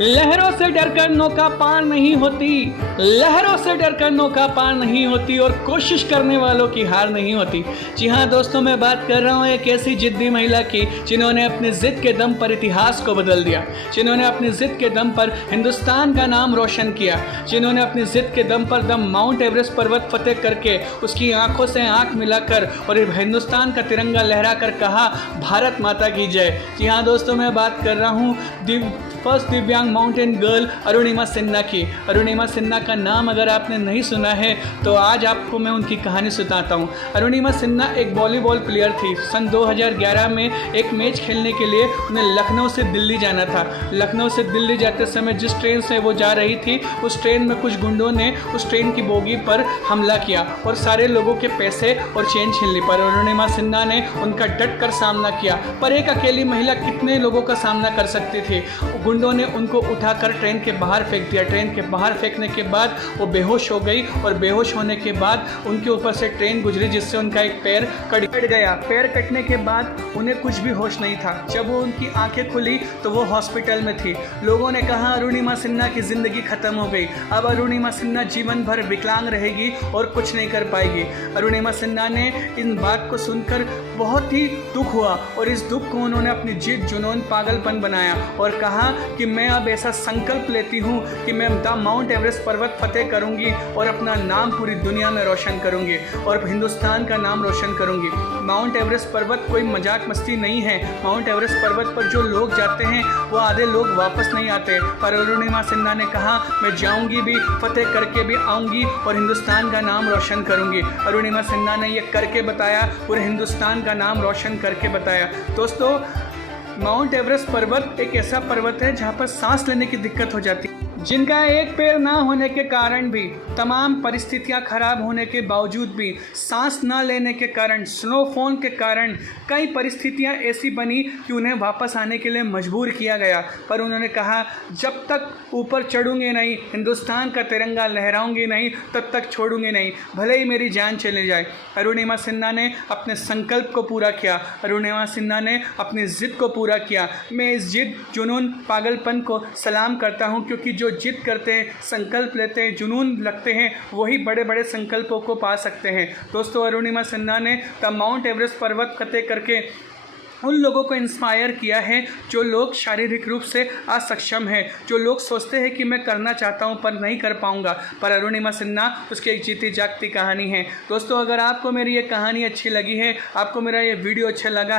लहरों से डरकर नौका पार नहीं होती, लहरों से डरकर नौका पार नहीं होती और कोशिश करने वालों की हार नहीं होती। जी हाँ दोस्तों, मैं बात कर रहा हूँ एक ऐसी जिद्दी महिला की जिन्होंने अपनी ज़िद के दम पर इतिहास को बदल दिया, जिन्होंने अपनी ज़िद के दम पर हिंदुस्तान का नाम रोशन किया, जिन्होंने अपनी ज़िद के दम पर माउंट एवरेस्ट पर्वत फतेह करके उसकी आंखों से आंख मिलाकर और हिंदुस्तान का तिरंगा लहरा कर कहा, भारत माता की जय। जी हाँ दोस्तों, मैं बात कर रहा हूँ फर्स्ट दिव्यांग माउंटेन गर्ल अरुणिमा सिन्हा की। अरुणिमा सिन्हा का नाम अगर आपने नहीं सुना है तो आज आपको मैं उनकी कहानी सुनाता हूँ। अरुणिमा सिन्हा एक वॉलीबॉल प्लेयर थी। सन 2011 में एक मैच खेलने के लिए उन्हें लखनऊ से दिल्ली जाना था। लखनऊ से दिल्ली जाते समय जिस ट्रेन से वो जा रही थी उस ट्रेन में कुछ गुंडों ने उस ट्रेन की बोगी पर हमला किया और सारे लोगों के पैसे और चेन छीन ली। पर अरुणिमा सिन्हा ने उनका डट कर सामना किया। पर एक अकेली महिला कितने लोगों का सामना कर सकती थी। गुंडों ने उनको उठाकर ट्रेन के बाहर फेंक दिया। ट्रेन के बाहर फेंकने के बाद वो बेहोश हो गई और बेहोश होने के बाद उनके ऊपर से ट्रेन गुजरी जिससे उनका एक पैर कट गया। पैर कटने के बाद उन्हें कुछ भी होश नहीं था। जब वो उनकी आंखें खुली तो वो हॉस्पिटल में थी। लोगों ने कहा अरुणिमा सिन्हा की ज़िंदगी ख़त्म हो गई, अब अरुणिमा सिन्हा जीवन भर विकलांग रहेगी और कुछ नहीं कर पाएगी। अरुणिमा सिन्हा ने इन बात को सुनकर बहुत ही दुख हुआ और इस दुख को उन्होंने अपनी जिद, जुनून, पागलपन बनाया और कहा कि मैं अब ऐसा संकल्प लेती हूँ कि मैं माउंट एवरेस्ट पर्वत फतेह करूँगी और अपना नाम पूरी दुनिया में रोशन करूँगी और हिंदुस्तान का नाम रोशन करूँगी। माउंट एवरेस्ट पर्वत कोई मजाक मस्ती नहीं है। माउंट एवरेस्ट पर्वत पर जो लोग जाते हैं वो आधे लोग वापस नहीं आते। पर अरुणिमा सिन्हा ने कहा मैं जाऊँगी भी, फतेह करके भी आऊँगी और हिंदुस्तान का नाम रोशन करूँगी। अरुणिमा सिन्हा ने ये करके बताया, पूरे हिंदुस्तान का नाम रोशन करके बताया। दोस्तों, माउंट एवरेस्ट पर्वत एक ऐसा पर्वत है जहाँ पर सांस लेने की दिक्कत हो जाती है, जिनका एक पैर ना होने के कारण भी, तमाम परिस्थितियां खराब होने के बावजूद भी, सांस ना लेने के कारण, स्नोफॉल के कारण कई परिस्थितियां ऐसी बनी कि उन्हें वापस आने के लिए मजबूर किया गया। पर उन्होंने कहा जब तक ऊपर चढ़ूंगी नहीं, हिंदुस्तान का तिरंगा लहराऊंगी नहीं, तब तक छोड़ूंगी नहीं, भले ही मेरी जान चली जाए। अरुणिमा सिन्हा ने अपने संकल्प को पूरा किया। अरुणिमा सिन्हा ने अपनी ज़िद को पूरा किया। मैं इस जिद, जुनून, पागलपन को सलाम करता हूँ क्योंकि जो जिद करते हैं, संकल्प लेते हैं, जुनून लगते हैं, वही बड़े बड़े संकल्पों को पा सकते हैं। दोस्तों, अरुणिमा सिन्हा ने माउंट एवरेस्ट पर्वत फतेह करके उन लोगों को इंस्पायर किया है जो लोग शारीरिक रूप से असक्षम हैं, जो लोग सोचते हैं कि मैं करना चाहता हूं पर नहीं कर पाऊंगा। पर अरुणिमा सिन्हा उसकी एक जीती जागती कहानी है। दोस्तों, अगर आपको मेरी ये कहानी अच्छी लगी है, आपको मेरा ये वीडियो अच्छा लगा